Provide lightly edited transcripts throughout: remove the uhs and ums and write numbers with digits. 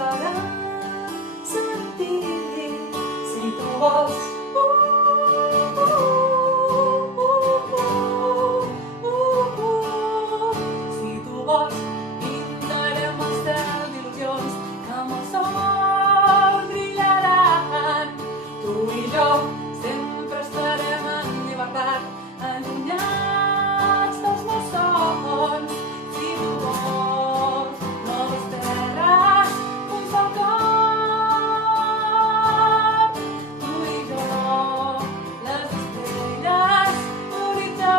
seran sentir si tu vols. Si tu vols, pintarem els cels d'il·lusions que amb el sol brillaran. Tu i jo sempre estarem en llibertat, allunyats dels malsons. Si tu vols, noves terres, un sol cor. Tu i jo, les estrelles, l'horitzó.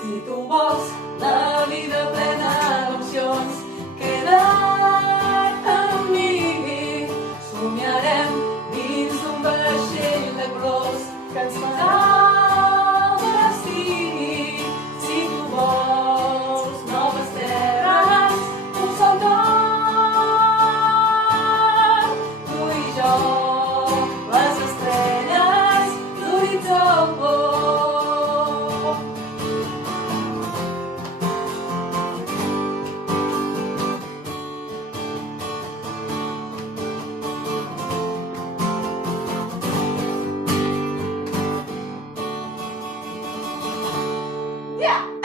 Si tu vols la vida plena d'opcions, queda't amb mi. Somiarem dins d'un vaixell de colors que ens farà vestir. Si tu vols noves terres, un sol cor. Tu i jo, les estrelles, l'horitzó. Yeah!